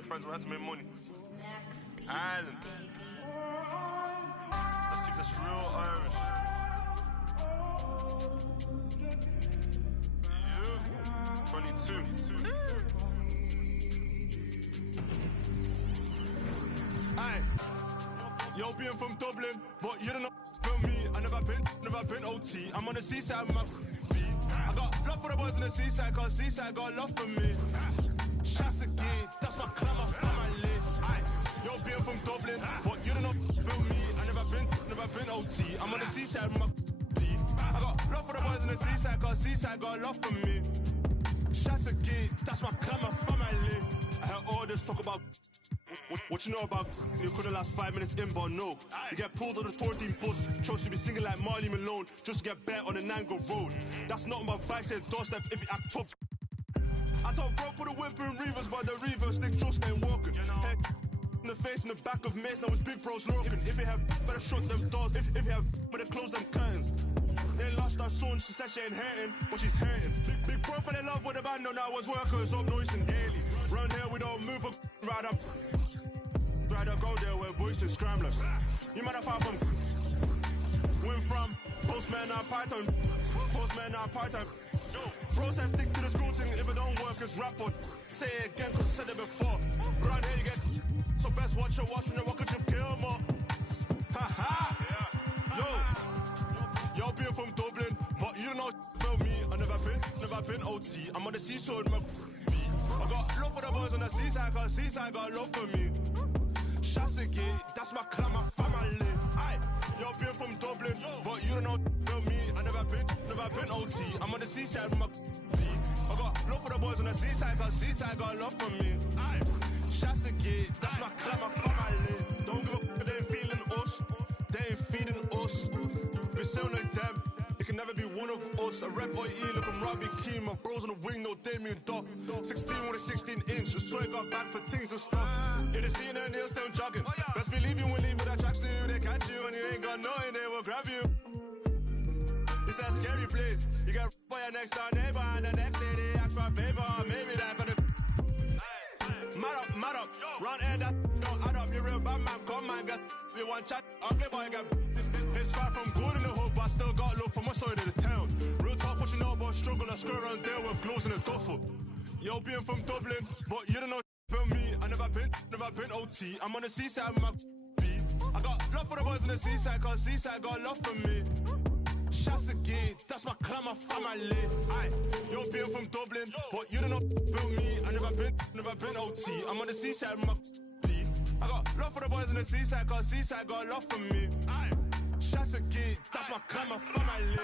make friends, we had to make money. Max Beats, Island. baby. Let's keep this real Irish. Yeah. 22. Aye. Yo, being from Dublin, but you don't know about me. I never been OT. I'm on the seaside with my beat. I got love for the boys on the seaside, cause seaside got love for me. Shots again, that's my clan, my family. Aye. Yo, being from Dublin, but you don't know about me. I never been OT. I'm on the seaside with my beat. I got love for the boys on the seaside, cause seaside got love for me. Shots again, that's my clan, my family. I heard all this talk about what you know about you couldn't last 5 minutes in, but no. You get pulled on the 14 bus, chose to be singing like Marley Malone, just to get bet on the Nango Road. That's not my vice, say doorstep if you act tough. I told bro put a whip in Reavers, but the Reavers stick just ain't walking. Head in the face in the back of Mace, now it's big bros looking. If you have better shut them doors, if you have better close them curtains. They lost her son, she said she ain't hurting, but she's hurting. Big bro fell in love with the band, no, now was workers up noise and daily. Round here we don't move a right up. Rather go there where boys and scramblers. You might have far from went from postman or part-time. Postman or part-time. Process stick to the school thing, if it don't work, it's rap on. Say it again, cause I said it before. Round here you get so best watch your watch when you walk a trip, kill more. Ha ha! Yo, being from Dublin, but you don't know about me. I never been OT. I'm on the seashore with my beat. I got love for the boys on the seaside, cause seaside got love for me. Shots again, that's my clan, my family. Aye, yo, being from Dublin, but you don't know about me. I never been OT. I'm on the seaside with my beat. I got love for the boys on the seaside, cause seaside got love for me. Aye, shots again, that's my clan, my family. Don't give a they ain't feeling us, they ain't feeding us. We sound like them, it can never be one of us. A rep or E, look, I'm Robbie Keane. My bros on the wing, no Damien Duff. 16 with a 16 inch, just try got back for things and stuff. In the scene and they're still jogging. Best believe you will leave with that tracksuit. They catch you and you ain't got nothing, they will grab you. It's a scary place. You get by your next door neighbor and the next day they ask for a favor. Maybe that gonna mad up, run air that don't add up. You real bad man, come man, get you one chat, ugly boy get. It's far from good in the hood, but I still got love for my side of the town. Real talk, what you know about struggle, I screw around there with gloves in a duffel. Yo, being from Dublin, but you don't know about me. I never been OT. I'm on the seaside with my beat. I got love for the boys on the seaside, cause seaside got love for me. Shots again, that's my clan, my family. Aye, yo, being from Dublin, but you don't know about me. I never been OT. I'm on the seaside with my beat. I got love for the boys on the seaside, cause seaside got love for me. Aye, shots again, that's my clan, my family.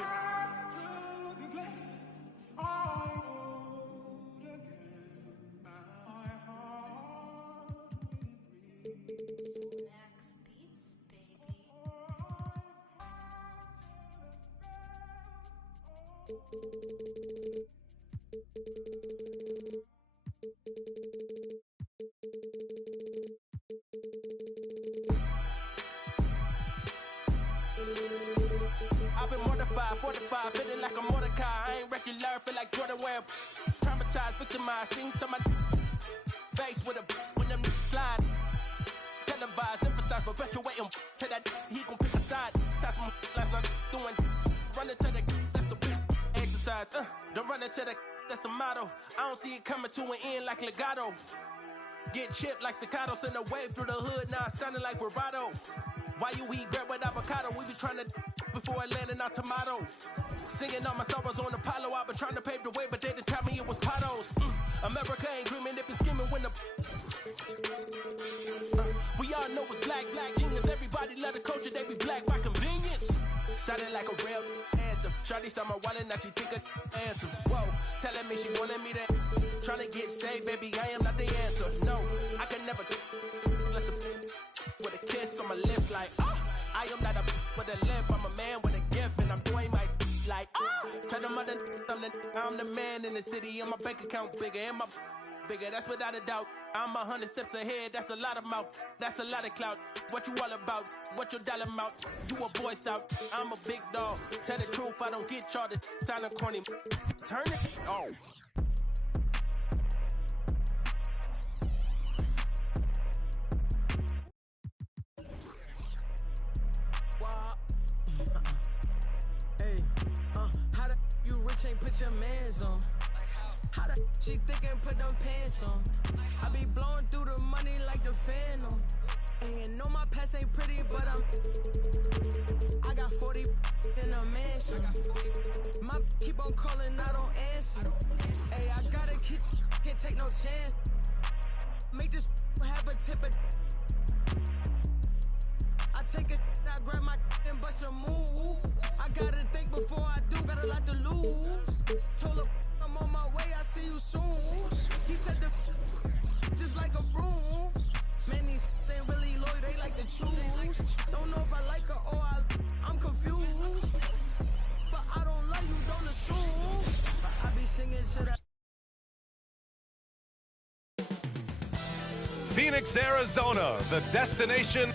Max Beats, baby. I've been mortified, fortified, feeling like a Mordecai. I ain't regular, feel like Jordan wearing. Traumatized, victimized, seen some of my face with a when them slide. Televised, emphasize, perpetuating to that he gon' pick a side. That's my life, not doing. Running to the that's a big exercise. Don't run into the that's the motto. I don't see it coming to an end like legato. Get chipped like staccato, send a wave through the hood, now it's sounding like vibrato. Why you eat bread with avocado? We be trying to before it landing on tomato. Singing all my sorrows on Apollo. I've been trying to pave the way, but they didn't tell me it was potholes. America ain't dreaming, they been scheming when the we all know it's black genius. Everybody love the culture, they be black by convenience. Sounded like a real anthem. Shawty saw my wallet, now she think a answer. Whoa, telling me she wanted me to trying to get saved, baby, I am not the answer. No, I can never with a kiss on my lips like, I am not a with a lip, I'm a man with a gift, and I'm doing my like, tell them I'm the man in the city, and my bank account bigger, and my bigger, that's without a doubt. I'm 100 steps ahead, that's a lot of mouth, that's a lot of clout. What you all about? What your dollar amount? You a boy scout, I'm a big dog. Tell the truth, I don't get charted. Silent corny, turn it. Oh. ain't put your mans on. How the she think and put them pants on? I be blowing through the money like the Phantom. And know my past ain't pretty, but I got 40 in a mansion. My keep on calling, I don't answer. Hey, I gotta keep, can't take no chance. Make this have a tip of. I take it, I grab my and bust a move. I gotta think before I do, got a lot to lose. Told her I'm on my way, I see you soon. He said the just like a broom. Man, these ain't really loyal, they like to choose. Don't know if I like her or I'm confused. But I don't love you, don't assume. I be singing shit up. Phoenix, Arizona, the destination.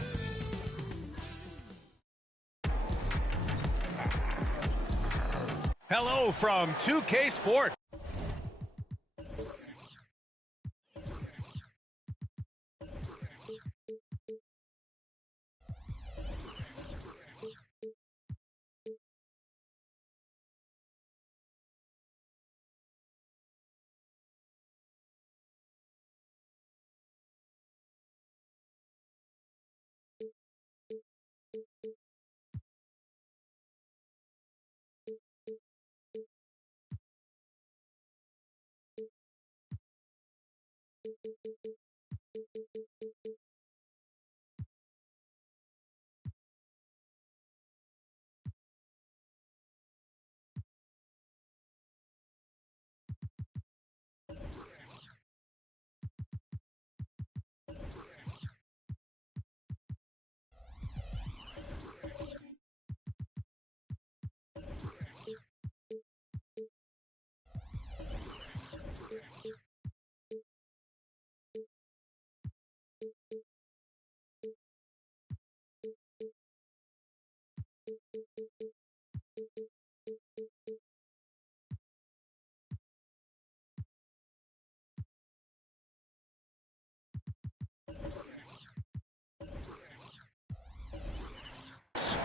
Hello from 2K Sports.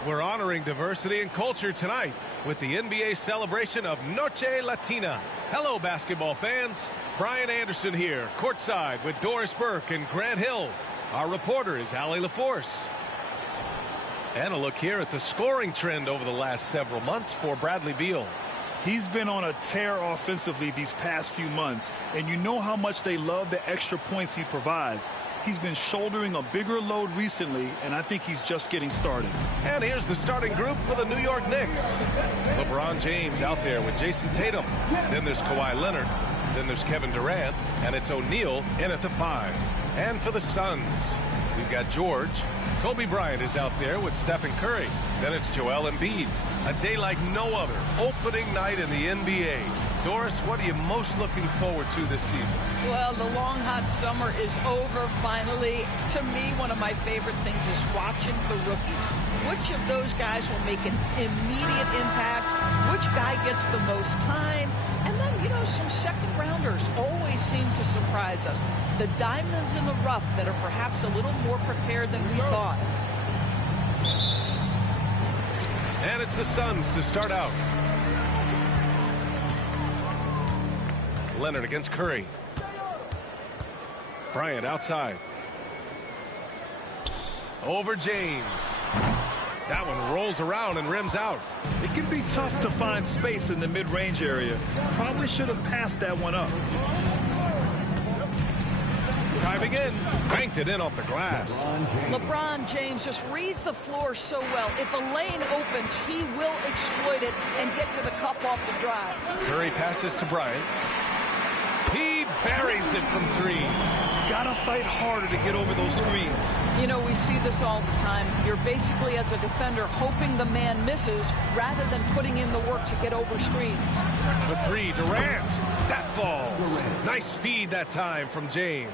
We're honoring diversity and culture tonight with the NBA celebration of Noche Latina. Hello, basketball fans. Brian Anderson here, courtside with Doris Burke and Grant Hill. Our reporter is Allie LaForce. And a look here at the scoring trend over the last several months for Bradley Beal. He's been on a tear offensively these past few months, and you know how much they love the extra points he provides. He's been shouldering a bigger load recently, and I think he's just getting started. And here's the starting group for the New York Knicks. LeBron James out there with Jason Tatum. Then there's Kawhi Leonard. Then there's Kevin Durant. And it's O'Neal in at the 5. And for the Suns, we've got George. Kobe Bryant is out there with Stephen Curry. Then it's Joel Embiid. A day like no other. Opening night in the NBA. Doris, what are you most looking forward to this season? Well, the long, hot summer is over finally. To me, one of my favorite things is watching the rookies. Which of those guys will make an immediate impact? Which guy gets the most time? And then, you know, some second-rounders always seem to surprise us. The diamonds in the rough that are perhaps a little more prepared than we thought. And it's the Suns to start out. Leonard against Curry. Bryant outside. Over James. That one rolls around and rims out. It can be tough to find space in the mid-range area. Probably should have passed that one up. Driving in, banked it in off the glass. LeBron James just reads the floor so well. If a lane opens, he will exploit it and get to the cup off the drive. Curry passes to Bryant. He buries it from 3. Gotta fight harder to get over those screens. You know, we see this all the time. You're basically, as a defender, hoping the man misses rather than putting in the work to get over screens. The 3, Durant. That falls. Nice feed that time from James.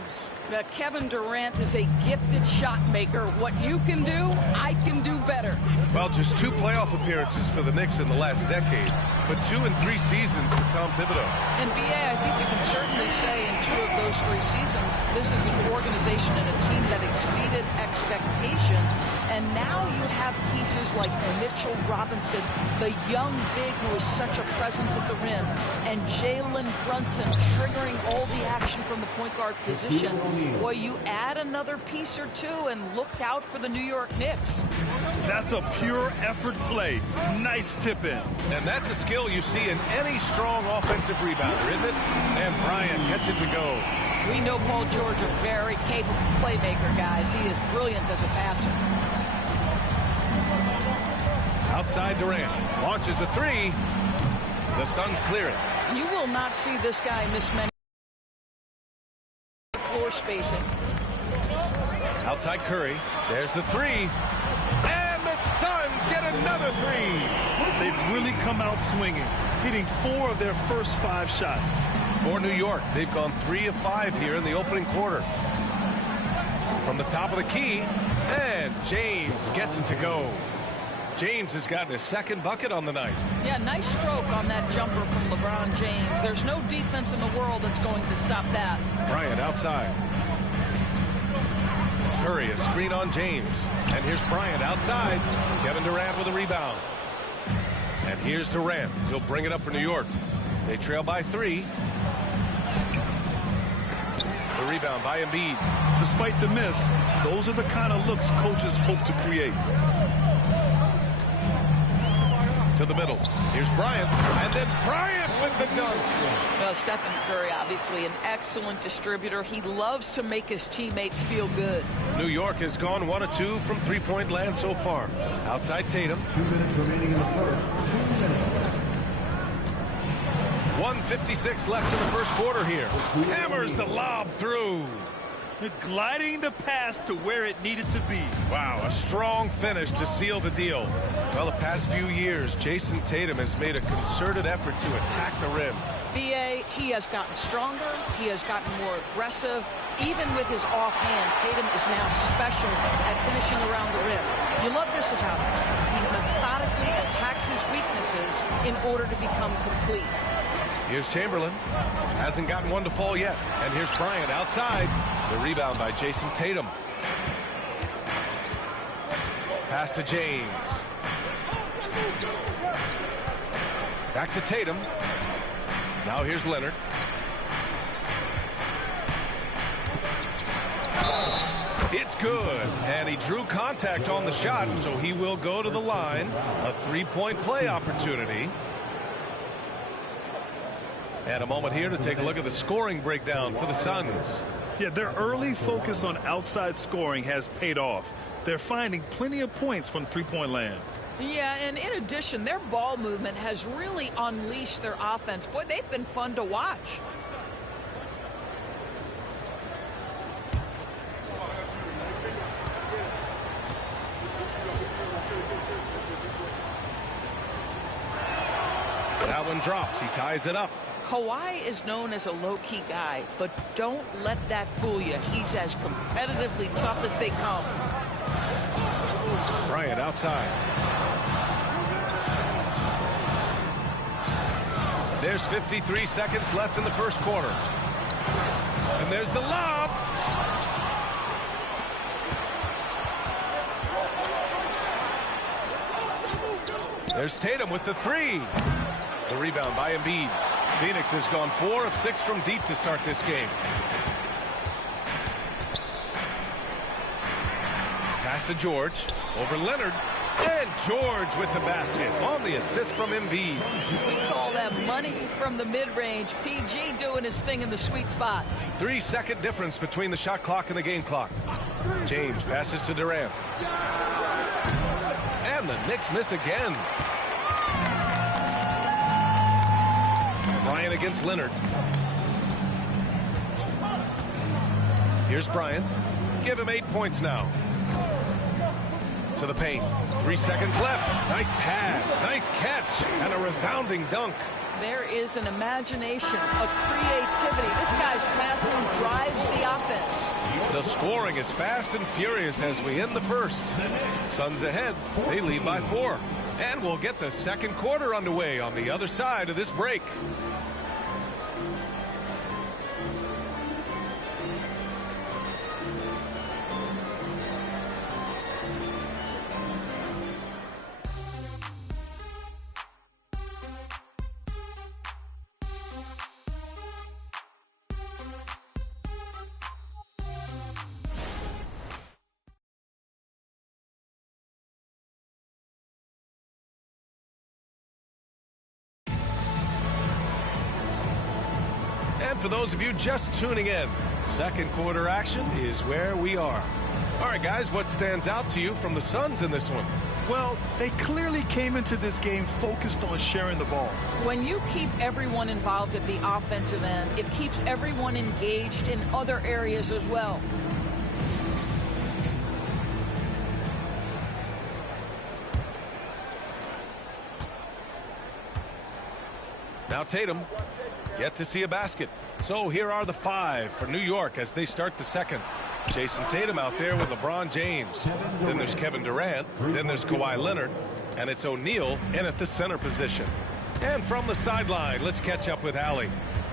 Kevin Durant is a gifted shot maker. What you can do, I can do better. Well, just 2 playoff appearances for the Knicks in the last decade, but 2 in 3 seasons for Tom Thibodeau. And BA, I think you can certainly say in 2 of those 3 seasons, this is an organization and a team that exceeded expectations. And now you have pieces like Mitchell Robinson, the young big who is such a presence at the rim, and Jalen Brunson triggering all the action from the point guard position. Boy, you add another piece or two and look out for the New York Knicks. That's a pure effort play. Nice tip in. And that's a skill you see in any strong offensive rebounder, isn't it? And Bryant gets it to go. We know Paul George, a very capable playmaker, guys. He is brilliant as a passer. Outside Durant. Launches a three. The Suns clear it. You will not see this guy miss many floor spacing. Outside Curry. There's the three. And the Suns get another three. They've really come out swinging, hitting 4 of their first 5 shots. For New York, they've gone 3 of 5 here in the opening quarter. From the top of the key, and James gets it to go. James has gotten his second bucket on the night. Yeah, nice stroke on that jumper from LeBron James. There's no defense in the world that's going to stop that. Bryant outside. Curry, a screen on James. And here's Bryant outside. Kevin Durant with a rebound. And here's Durant. He'll bring it up for New York. They trail by 3. The rebound by Embiid. Despite the miss, those are the kind of looks coaches hope to create. To the middle. Here's Bryant. And then Bryant with the dunk. Well, Stephen Curry, obviously an excellent distributor. He loves to make his teammates feel good. New York has gone 1 of 2 from three-point land so far. Outside Tatum. 2 minutes remaining in the first. 2 minutes. 1:56 left in the first quarter here. Hammers the lob through. Gliding the pass to where it needed to be. Wow, a strong finish to seal the deal. Well, the past few years, Jason Tatum has made a concerted effort to attack the rim. BA, he has gotten stronger. He has gotten more aggressive. Even with his offhand, Tatum is now special at finishing around the rim. You love this about him. He methodically attacks his weaknesses in order to become complete. Here's Chamberlain. Hasn't gotten one to fall yet. And here's Bryant outside. The rebound by Jason Tatum. Pass to James. Back to Tatum. Now here's Leonard. It's good. And he drew contact on the shot, so he will go to the line. A three-point play opportunity. And a moment here to take a look at the scoring breakdown for the Suns. Yeah, their early focus on outside scoring has paid off. They're finding plenty of points from three-point land. Yeah, and in addition, their ball movement has really unleashed their offense. Boy, they've been fun to watch. That one drops. He ties it up. Kawhi is known as a low-key guy, but don't let that fool you. He's as competitively tough as they come. Bryant outside. There's 53 seconds left in the first quarter. And there's the lob. There's Tatum with the three. The rebound by Embiid. Phoenix has gone 4 of 6 from deep to start this game. Pass to George. Over Leonard. And George with the basket on the assist from Embiid. We call that money from the mid-range. PG doing his thing in the sweet spot. 3-second difference between the shot clock and the game clock. James passes to Durant. And the Knicks miss again. Bryant against Leonard. Here's Bryant. Give him 8 points now. To the paint. 3 seconds left. Nice pass. Nice catch. And a resounding dunk. There is an imagination, a creativity. This guy's passing drives the offense. The scoring is fast and furious as we end the first. Suns ahead. They lead by 4. And we'll get the second quarter underway on the other side of this break. for those of you just tuning in, second quarter action is where we are. All right, guys, what stands out to you from the Suns in this one? Well, they clearly came into this game focused on sharing the ball. When you keep everyone involved at the offensive end, it keeps everyone engaged in other areas as well. Now Tatum, yet to see a basket. So here are the 5 for New York as they start the second. Jason Tatum out there with LeBron James. Then there's Kevin Durant. Then there's Kawhi Leonard. And it's O'Neal in at the center position. And from the sideline, let's catch up with Allie.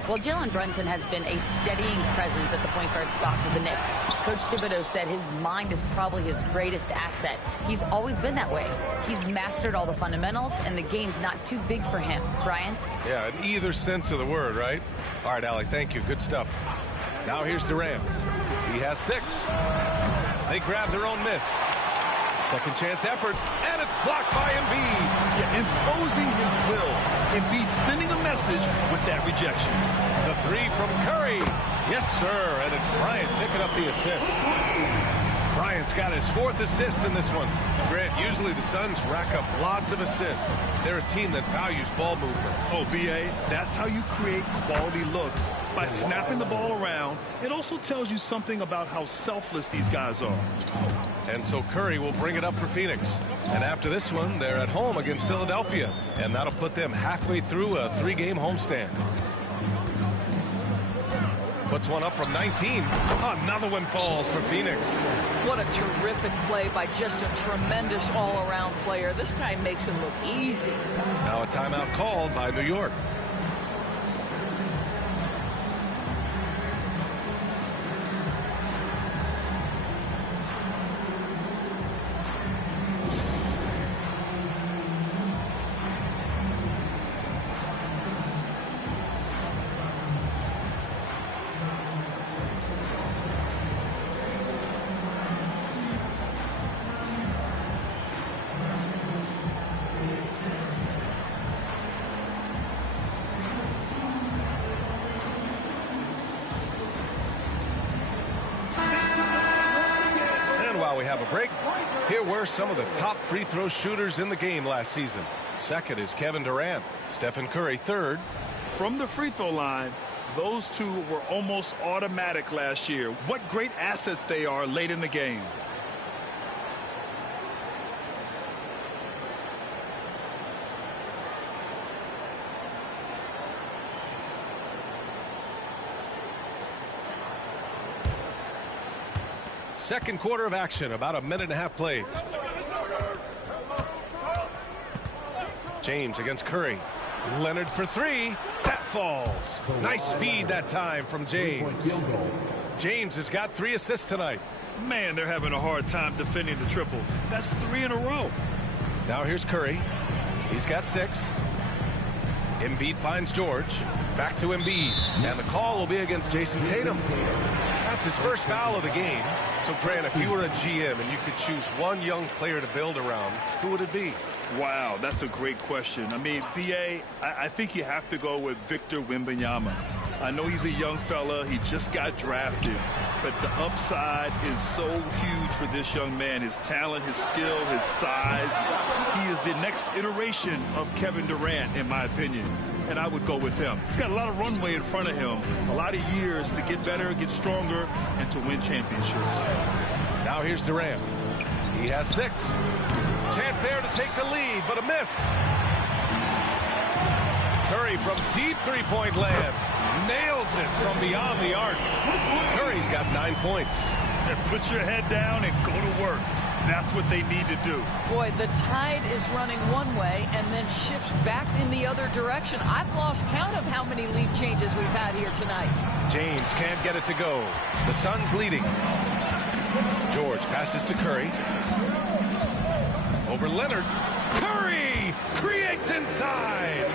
Well, Jalen Brunson has been a steadying presence at the point guard spot for the Knicks. Coach Thibodeau said his mind is probably his greatest asset. He's always been that way. He's mastered all the fundamentals, and the game's not too big for him. Brian? Yeah, in either sense of the word, right? All right, Allie, thank you. Good stuff. Now here's Durant. He has 6. They grab their own miss. Second chance effort, and it's blocked by Embiid. Yeah, imposing his will. Embiid sending a message with that rejection. The 3 from Curry. Yes, sir, and it's Bryant picking up the assist. Bryant's got his 4th assist in this one. Grant, usually the Suns rack up lots of assists. They're a team that values ball movement. Oh, B.A., that's how you create quality looks. By snapping the ball around, it also tells you something about how selfless these guys are. And so Curry will bring it up for Phoenix. And after this one, they're at home against Philadelphia. And that'll put them halfway through a 3-game homestand. Puts one up from 19. Another one falls for Phoenix. What a terrific play by just a tremendous all-around player. This guy makes it look easy. Now a timeout called by New York. We have a break. Here were some of the top free throw shooters in the game last season. Second is Kevin Durant. Stephen Curry, 3rd. From the free throw line, those two were almost automatic last year. What great assets they are late in the game. Second quarter of action, about a minute and a half played. James against Curry. Leonard for 3. That falls. Nice feed that time from James. James has got 3 assists tonight. Man, they're having a hard time defending the triple. That's 3 in a row. Now here's Curry. He's got 6. Embiid finds George. Back to Embiid. And the call will be against Jason Tatum. That's his first foul of the game. So, Grant, if you were a GM and you could choose one young player to build around, who would it be? Wow, that's a great question. I mean, B.A., I think you have to go with Victor Wembanyama. I know he's a young fella. He just got drafted. But the upside is so huge for this young man. His talent, his skill, his size. He is the next iteration of Kevin Durant, in my opinion. And I would go with him. He's got a lot of runway in front of him. A lot of years to get better, get stronger, and to win championships. Now here's Durant. He has 6. Chance there to take the lead, but a miss. Curry from deep three-point land. Nails it from beyond the arc. Curry's got 9 points. And put your head down and go to work. That's what they need to do. Boy, the tide is running one way and then shifts back in the other direction. I've lost count of how many lead changes we've had here tonight. James can't get it to go. The Suns leading. George passes to Curry. Over Leonard. Curry creates inside.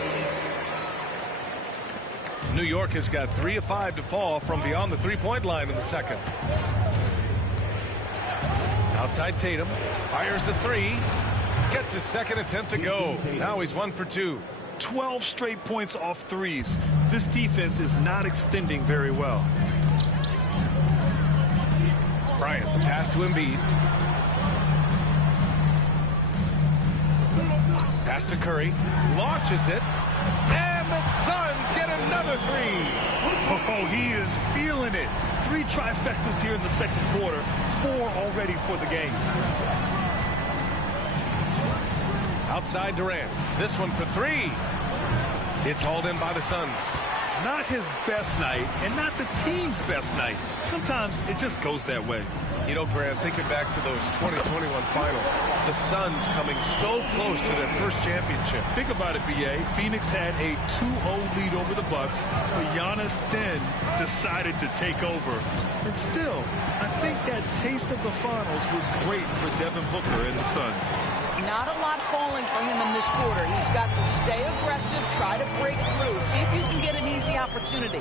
New York has got 3 of 5 to fall from beyond the three-point line in the second. Outside Tatum, fires the 3, gets his second attempt to go. Now he's 1 for 2. 12 straight points off threes. This defense is not extending very well. Bryant, the pass to Embiid. Pass to Curry. Launches it. And the Suns get another three. Oh, he is feeling it. 3 trifectas here in the second quarter. 4 already for the game. Outside Durant. This one for 3. It's hauled in by the Suns. Not his best night, and not the team's best night. Sometimes it just goes that way. You know, Grant, thinking back to those 2021 finals, the Suns coming so close to their first championship. Think about it, B.A. Phoenix had a 2-0 lead over the Bucks, but Giannis then decided to take over. And still, I think that taste of the finals was great for Devin Booker and the Suns. Not a lot falling for him in this quarter. He's got to stay aggressive, try to break through, see if you can get an easy opportunity.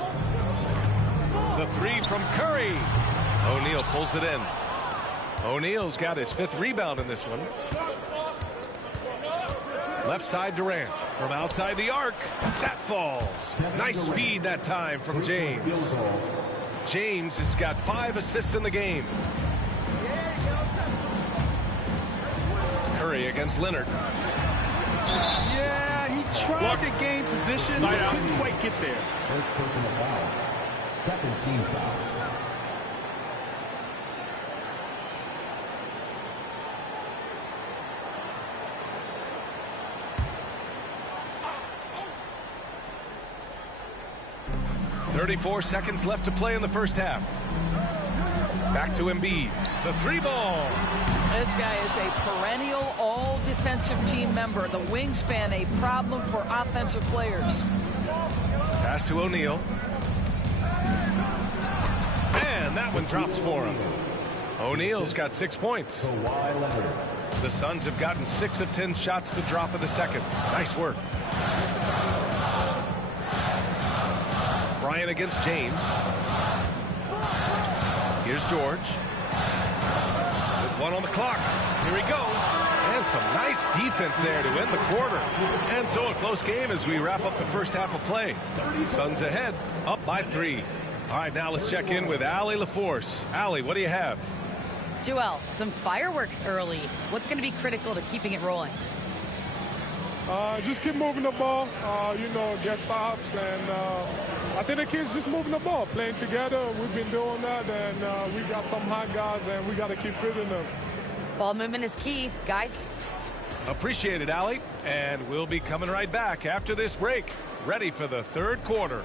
The 3 from Curry. O'Neal pulls it in. O'Neal's got his 5th rebound in this one. Left side Durant. From outside the arc. That falls. Nice feed that time from James. James has got 5 assists in the game. Curry against Leonard. Yeah, he tried to gain position, but couldn't quite get there. First personal foul. Second team foul. .34 seconds left to play in the first half. Back to Embiid. The 3 ball. This guy is a perennial all-defensive team member. The wingspan, a problem for offensive players. Pass to O'Neal. And that one drops for him. O'Neal's got 6 points. The Suns have gotten 6 of 10 shots to drop in the second. Nice work. Bryant against James. Here's George. With 1 on the clock. Here he goes. And some nice defense there to end the quarter. And so a close game as we wrap up the first half of play. Suns ahead, up by 3. All right, now let's check in with Allie LaForce. Allie, what do you have? Joel, some fireworks early. What's going to be critical to keeping it rolling? Just keep moving the ball, get stops, and I think the kids just moving the ball, playing together. We've been doing that, and we got some hot guys, and we got to keep fitting them. Ball movement is key, guys. Appreciate it, Allie. And we'll be coming right back after this break, ready for the third quarter.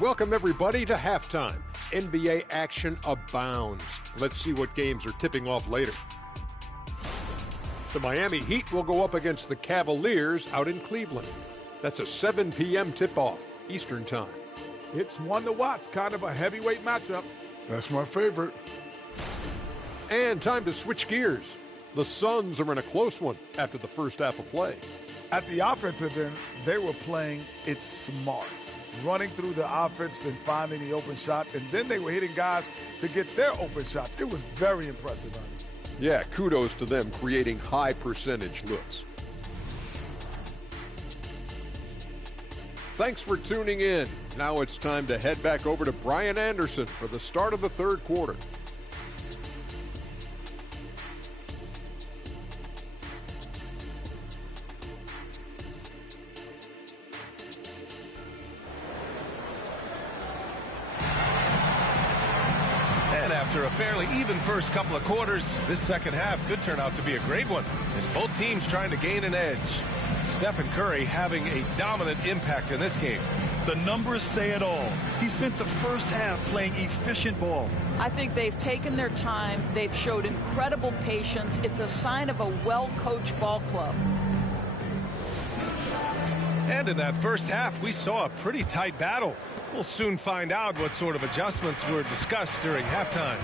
Welcome, everybody, to halftime. NBA action abounds. Let's see what games are tipping off later. The Miami Heat will go up against the Cavaliers out in Cleveland. That's a 7 p.m. tip-off, Eastern Time. It's one to watch, kind of a heavyweight matchup. That's my favorite. And time to switch gears. The Suns are in a close one after the first half of play. At the offensive end, they were playing it smart. Running through the offense and finding the open shot, and then they were hitting guys to get their open shots. It was very impressive, honey. Yeah, kudos to them creating high percentage looks. Thanks for tuning in. Now it's time to head back over to Brian Anderson for the start of the third quarter. After a fairly even first couple of quarters, this second half could turn out to be a great one as both teams trying to gain an edge. Stephen Curry having a dominant impact in this game. The numbers say it all. He spent the first half playing efficient ball. I think they've taken their time. They've showed incredible patience. It's a sign of a well-coached ball club. And in that first half, we saw a pretty tight battle. We'll soon find out what sort of adjustments were discussed during halftime.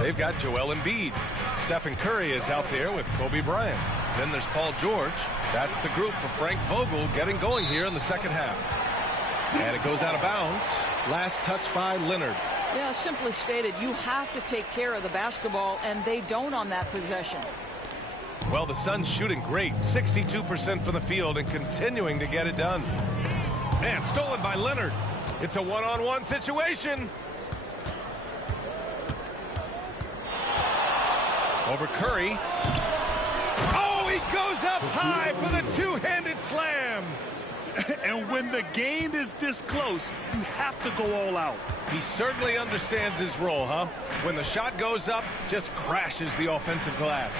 They've got Joel Embiid. Stephen Curry is out there with Kobe Bryant. Then there's Paul George. That's the group for Frank Vogel getting going here in the second half. And it goes out of bounds. Last touch by Leonard. Yeah, simply stated, you have to take care of the basketball, and they don't on that possession. Well, the Suns shooting great. 62% from the field and continuing to get it done. Man, stolen by Leonard. It's a one-on-one situation. Over Curry. Oh, he goes up high for the two-handed slam. And when the game is this close, you have to go all out. He certainly understands his role, huh? When the shot goes up, just crashes the offensive glass.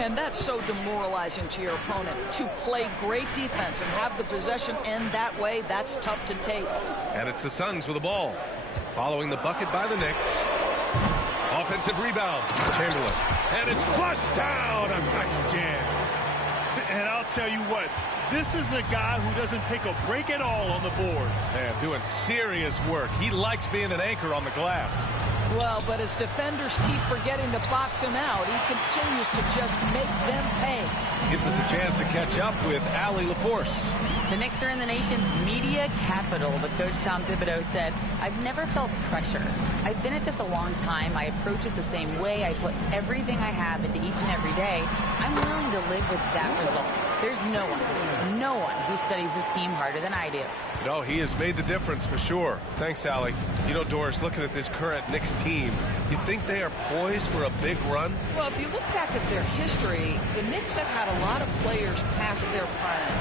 And that's so demoralizing to your opponent. To play great defense and have the possession end that way, that's tough to take. And it's the Suns with the ball. Following the bucket by the Knicks. Offensive rebound. Chamberlain. And it's flushed down. A nice jam. And I'll tell you what, this is a guy who doesn't take a break at all on the boards. Man, doing serious work. He likes being an anchor on the glass. Well, but as defenders keep forgetting to box him out, he continues to just make them pay. Gives us a chance to catch up with Allie LaForce. The Knicks are in the nation's media capital, but Coach Tom Thibodeau said, "I've never felt pressure. I've been at this a long time. I approach it the same way. I put everything I have into each and every day. I'm willing to live with that result. There's no one who studies this team harder than I do." No, he has made the difference for sure. Thanks, Allie. You know, Doris, looking at this current Knicks team, you think they are poised for a big run? Well, if you look back at their history, the Knicks have had a lot of players past their prime.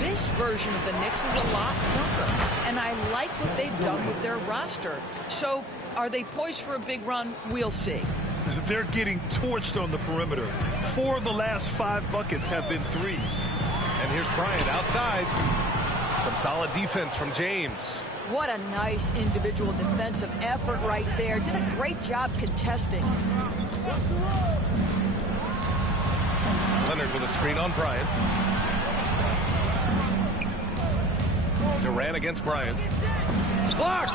This version of the Knicks is a lot younger, and I like what they've done with their roster. So, are they poised for a big run? We'll see. They're getting torched on the perimeter. 4 of the last 5 buckets have been threes. And here's Bryant outside. Some solid defense from James. What a nice individual defensive effort right there. Did a great job contesting. Leonard with a screen on Bryant. Durant against Bryant. Blocked!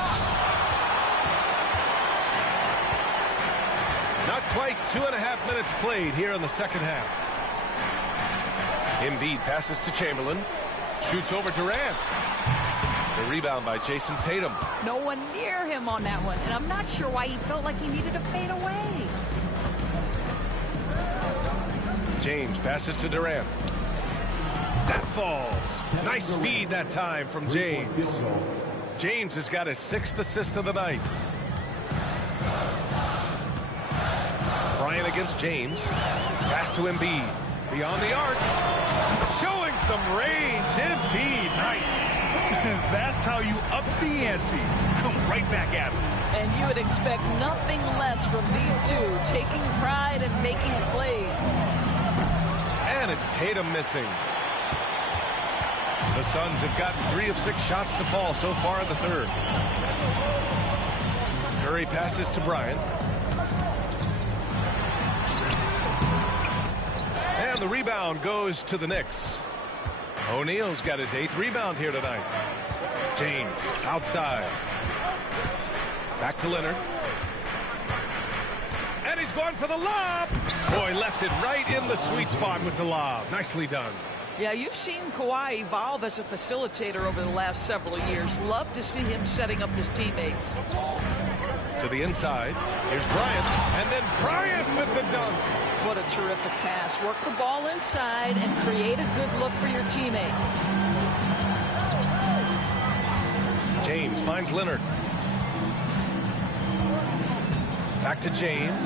Not quite 2.5 minutes played here in the second half. Embiid passes to Chamberlain. Shoots over Durant. The rebound by Jason Tatum. No one near him on that one, and I'm not sure why he felt like he needed to fade away. James passes to Durant. That falls. Nice feed that time from James. James has got his 6th assist of the night. Bryant against James. Pass to Embiid. Beyond the arc. Showing some range. Embiid, nice. That's how you up the ante. Come right back at him. And you would expect nothing less from these two, taking pride and making plays. And it's Tatum missing. The Suns have gotten 3 of 6 shots to fall so far in the third. Curry passes to Bryant. And the rebound goes to the Knicks. O'Neal's got his 8th rebound here tonight. James outside. Back to Leonard. And he's going for the lob. Boy, left it right in the sweet spot with the lob. Nicely done. Yeah, you've seen Kawhi evolve as a facilitator over the last several years. Love to see him setting up his teammates. To the inside. Here's Bryant. And then Bryant with the dunk. What a terrific pass. Work the ball inside and create a good look for your teammate. James finds Leonard. Back to James.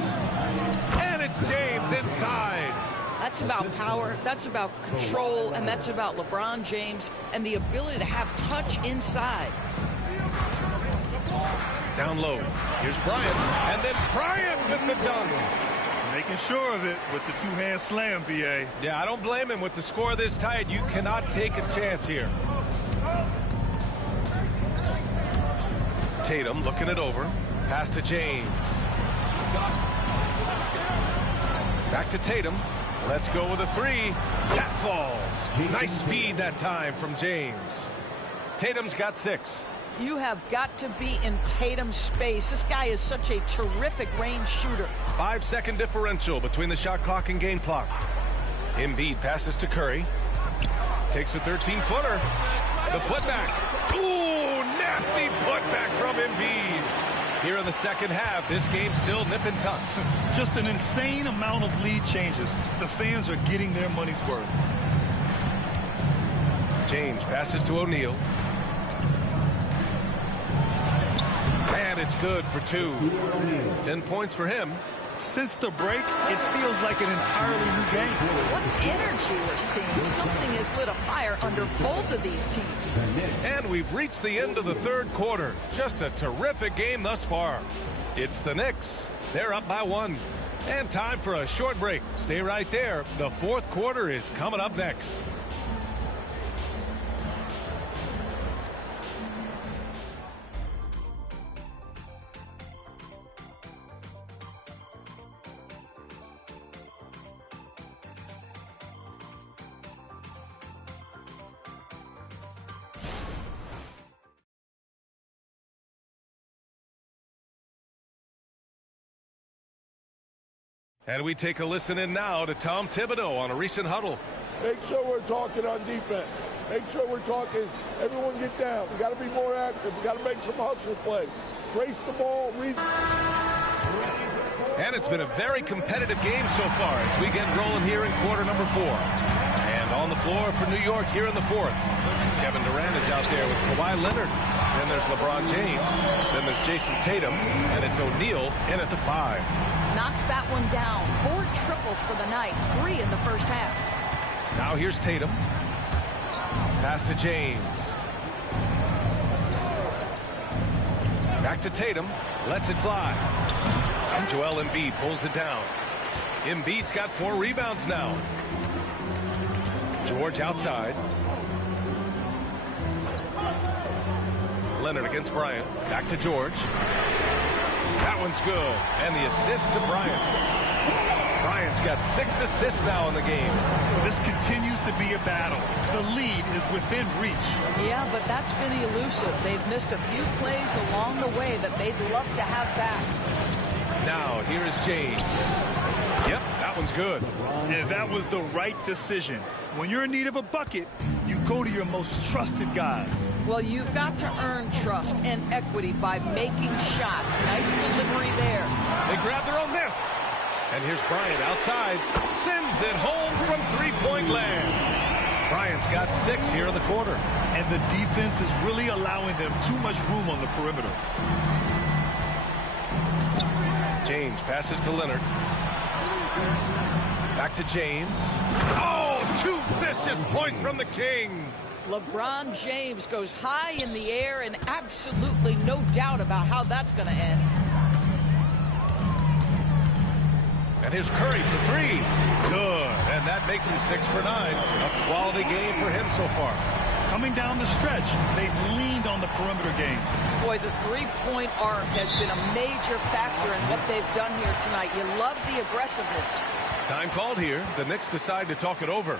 And it's James inside. That's about power, that's about control, and that's about LeBron James and the ability to have touch inside. Down low. Here's Bryant. And then Bryant with the dunk. Making sure of it with the 2-hand slam, B.A. Yeah, I don't blame him. With the score this tight, you cannot take a chance here. Tatum looking it over. Pass to James. Back to Tatum. Let's go with a 3. That falls. Nice feed that time from James. Tatum's got 6. You have got to be in Tatum's space. This guy is such a terrific range shooter. 5-second differential between the shot clock and game clock. Embiid passes to Curry. Takes a 13-footer. The putback. Ooh, nasty putback from Embiid. Here in the second half, this game's still nip and tuck. Just an insane amount of lead changes. The fans are getting their money's worth. James passes to O'Neal. And it's good for 2. 10 points for him. Since the break, it feels like an entirely new game. What energy we're seeing. Something has lit a fire under both of these teams. And we've reached the end of the third quarter. Just a terrific game thus far. It's the Knicks. They're up by 1. And time for a short break. Stay right there. The fourth quarter is coming up next. And we take a listen in now to Tom Thibodeau on a recent huddle. Make sure we're talking on defense. Make sure we're talking, everyone get down. We got to be more active. We got to make some hustle plays. Trace the ball, read. And it's been a very competitive game so far as we get rolling here in quarter number 4. And on the floor for New York here in the fourth. Kevin Durant is out there with Kawhi Leonard. Then there's LeBron James. Then there's Jason Tatum. And it's O'Neal in at the 5. Knocks that one down. 4 triples for the night. 3 in the first half. Now here's Tatum. Pass to James. Back to Tatum. Lets it fly. And Joel Embiid pulls it down. Embiid's got 4 rebounds now. George outside. Leonard against Bryant. Back to George. That one's good. And the assist to Bryant. Bryant's got 6 assists now in the game. This continues to be a battle. The lead is within reach. Yeah, but that's been elusive. They've missed a few plays along the way that they'd love to have back. Now, here is James. Yep, that one's good. And that was the right decision. When you're in need of a bucket, you go to your most trusted guys. Well, you've got to earn trust and equity by making shots. Nice delivery there. They grab their own miss. And here's Bryant outside. Sends it home from three-point land. Bryant's got 6 here in the quarter. And the defense is really allowing them too much room on the perimeter. James passes to Leonard. Back to James. Oh, 2 vicious points from the King. LeBron James goes high in the air, and absolutely no doubt about how that's going to end. And here's Curry for 3. Good. And that makes him 6 for 9. A quality game for him so far. Coming down the stretch, they've leaned on the perimeter game. Boy, the three-point arc has been a major factor in what they've done here tonight. You love the aggressiveness. Time called here. The Knicks decide to talk it over.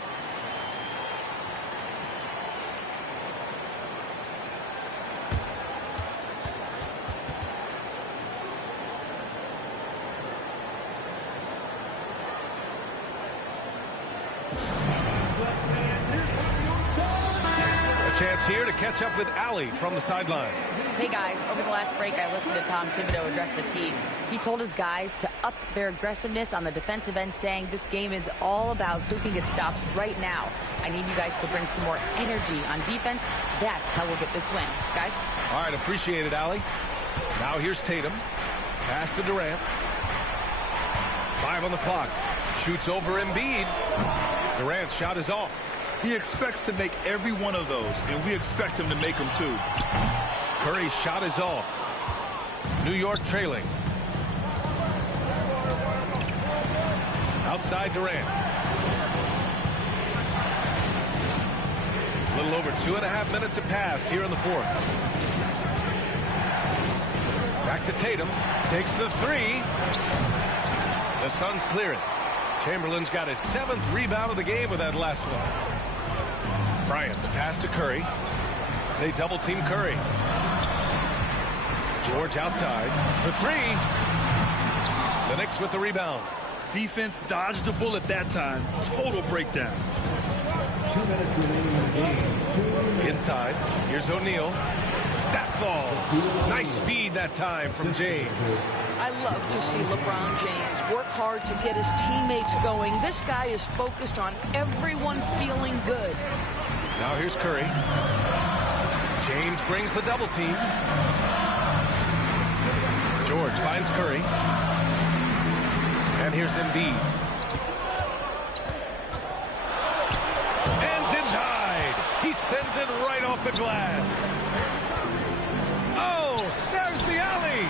Chance here to catch up with Allie from the sideline. Hey guys, over the last break I listened to Tom Thibodeau address the team. He told his guys to up their aggressiveness on the defensive end, saying this game is all about who can get stops right now. I need you guys to bring some more energy on defense. That's how we'll get this win. Guys? All right, appreciate it, Allie. Now here's Tatum. Pass to Durant. 5 on the clock. Shoots over Embiid. Durant's shot is off. He expects to make every one of those, and we expect him to make them too. Curry's shot is off. New York trailing. Outside Durant. A little over 2.5 minutes have passed here in the fourth. Back to Tatum. Takes the 3. The Suns clear it. Chamberlain's got his 7th rebound of the game with that last one. Bryant, the pass to Curry. They double team Curry. George outside for 3. The Knicks with the rebound. Defense dodged a bullet that time. Total breakdown. 2 minutes remaining in the game. Inside, here's O'Neal. That falls. Nice feed that time from James. I love to see LeBron James work hard to get his teammates going. This guy is focused on everyone feeling good. Now here's Curry. James brings the double team. George finds Curry. And here's Embiid. And denied. He sends it right off the glass. Oh, there's the alley.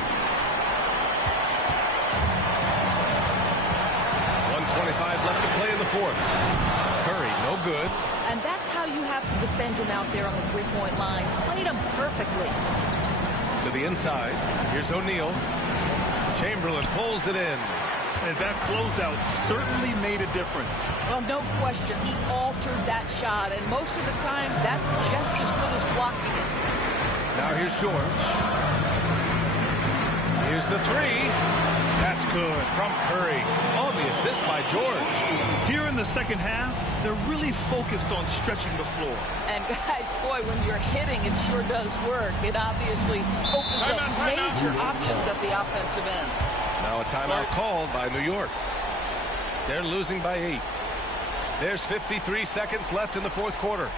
1:25 left to play in the fourth. Curry, no good. And that's how you have to defend him out there on the three-point line. Played him perfectly. To the inside. Here's O'Neal. Chamberlain pulls it in. And that closeout certainly made a difference. Well, no question. He altered that shot, and most of the time, that's just as good as blocking it. Now here's George. Here's the three. That's good from Curry. On the assist by George. Here in the second half, they're really focused on stretching the floor. And guys, boy, when you're hitting, it sure does work. It obviously opens up major options at the offensive end. Now a timeout called by New York. They're losing by 8. There's 53 seconds left in the fourth quarter.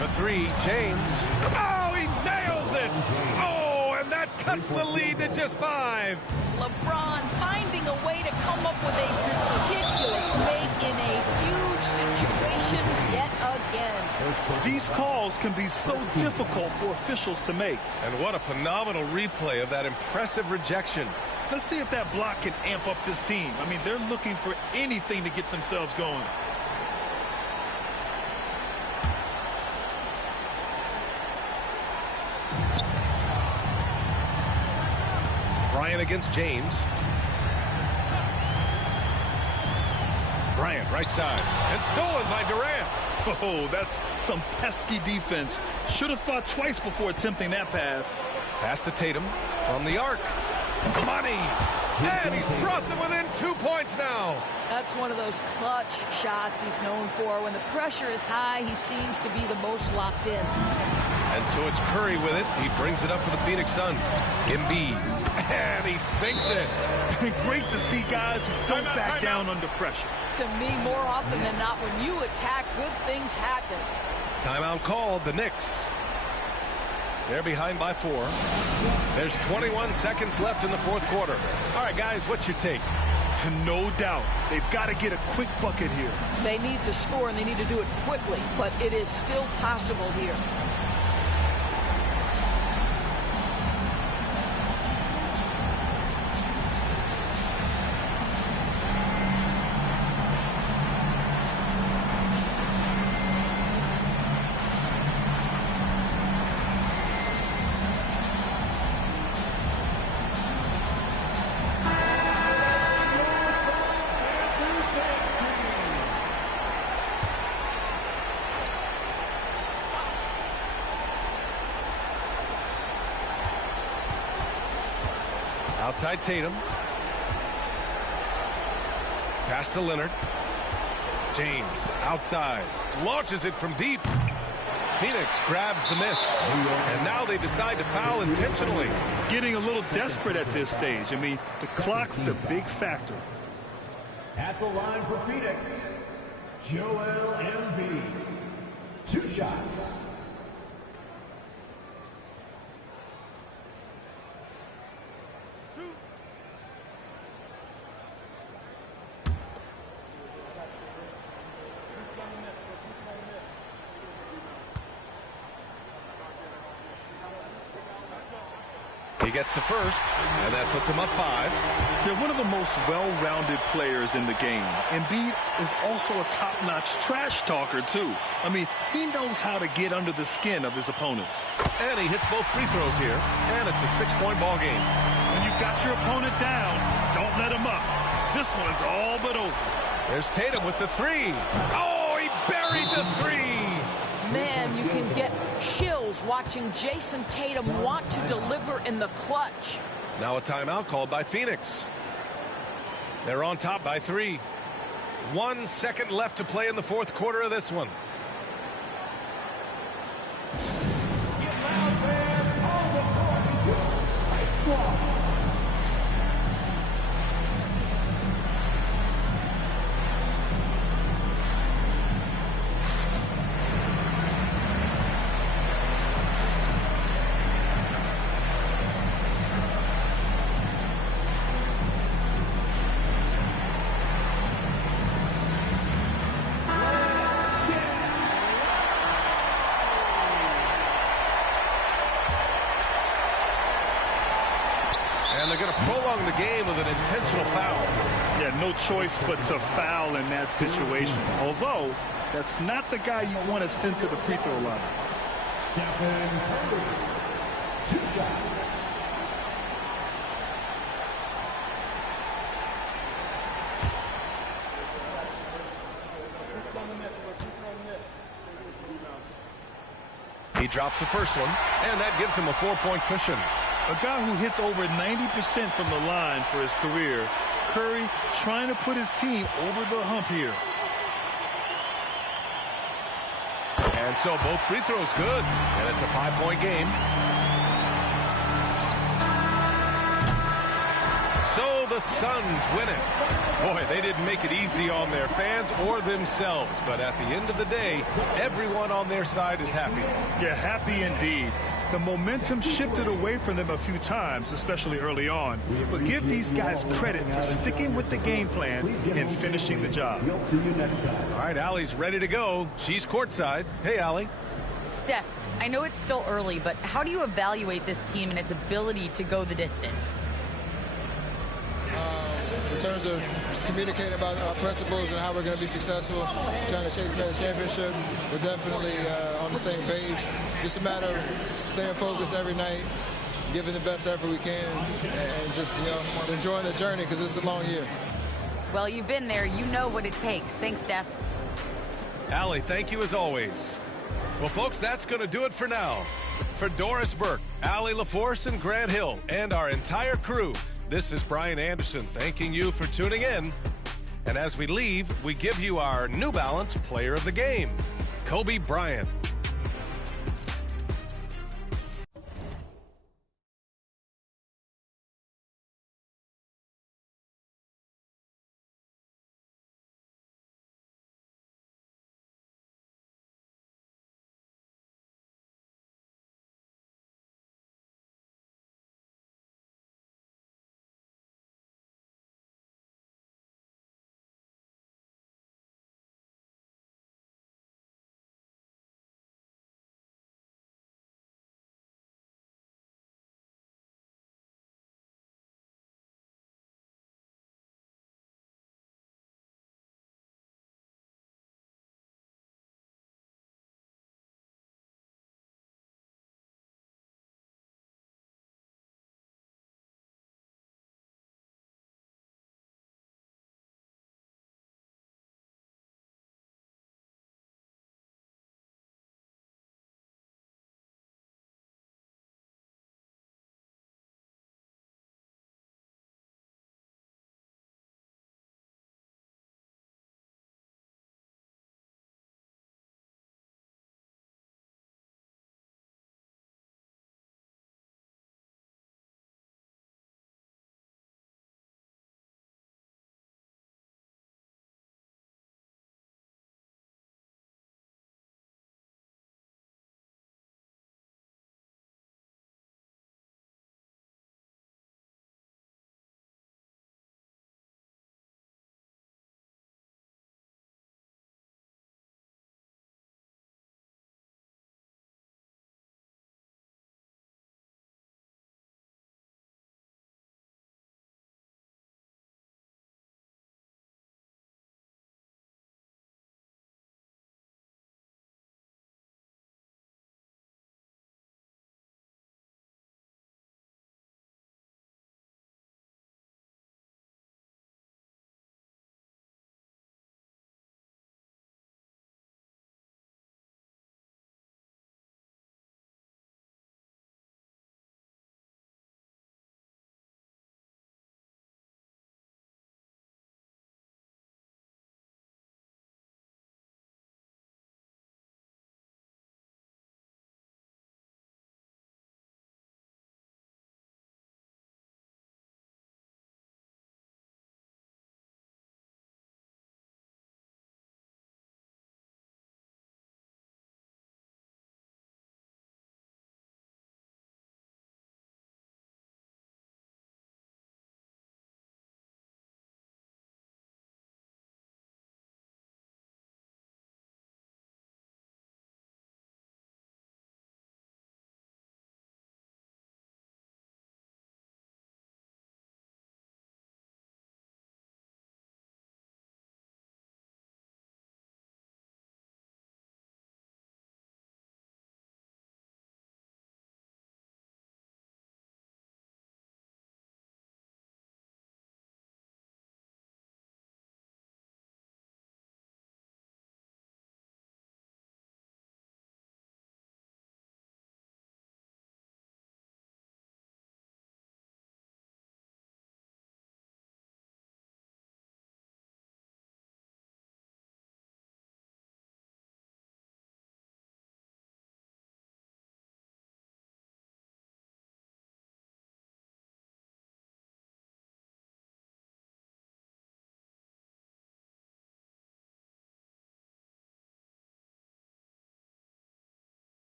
The three, James. Oh, he nails it! Oh, and that cuts the lead to just 5. LeBron finding a way to come up with a ridiculous make in a huge situation yet again. These calls can be so difficult for officials to make. And what a phenomenal replay of that impressive rejection. Let's see if that block can amp up this team. I mean, they're looking for anything to get themselves going. Bryant against James. Bryant, right side. And stolen by Durant. Oh, that's some pesky defense. Should have thought twice before attempting that pass. Pass to Tatum from the arc. Money. And he's brought them within 2 points now. That's one of those clutch shots he's known for. When the pressure is high, he seems to be the most locked in. And so it's Curry with it. He brings it up for the Phoenix Suns. Embiid. And he sinks it. Great to see guys who don't back down under pressure. To me, more often than not, when you attack, good things happen. Timeout called. The Knicks. They're behind by 4. There's 21 seconds left in the fourth quarter. All right, guys, what's your take? No doubt. They've got to get a quick bucket here. They need to score, and they need to do it quickly, but it is still possible here. Outside Tatum. Pass to Leonard. James outside. Launches it from deep. Phoenix grabs the miss. And now they decide to foul intentionally. Getting a little desperate at this stage. I mean, the clock's the big factor. At the line for Phoenix, Joel Embiid. 2 shots. He gets the first, and that puts him up 5. They're one of the most well-rounded players in the game. Embiid is also a top-notch trash talker, too. I mean, he knows how to get under the skin of his opponents. And he hits both free throws here, and it's a 6-point ball game. When you've got your opponent down, don't let him up. This one's all but over. There's Tatum with the 3. Oh, he buried the 3. Man, you can get chills watching Jason Tatum want to deliver in the clutch. Now a timeout called by Phoenix. They're on top by 3. 1 second left to play in the fourth quarter of this one. And they're going to prolong the game with an intentional foul. Yeah, no choice but to foul in that situation. Although, that's not the guy you want to send to the free throw line. Stephen Curry. 2 shots. He drops the first one, and that gives him a 4-point cushion. A guy who hits over 90% from the line for his career, Curry trying to put his team over the hump here. And so both free throws good, and it's a 5-point game. So the Suns win it. Boy, they didn't make it easy on their fans or themselves, but at the end of the day, everyone on their side is happy. Yeah, happy indeed. The momentum shifted away from them a few times, especially early on. But give these guys credit for sticking with the game plan and finishing the job. All right, Allie's ready to go. She's courtside. Hey, Allie. Steph, I know it's still early, but how do you evaluate this team and its ability to go the distance? In terms of communicating about our principles and how we're going to be successful, trying to chase another championship, we're definitely on the same page. Just a matter of staying focused every night, giving the best effort we can, and just, enjoying the journey because it's a long year. Well, you've been there. You know what it takes. Thanks, Steph. Allie, thank you as always. Well, folks, that's going to do it for now. For Doris Burke, Allie LaForce, and Grant Hill, and our entire crew, this is Brian Anderson thanking you for tuning in. And as we leave, we give you our New Balance Player of the Game, Kobe Bryant.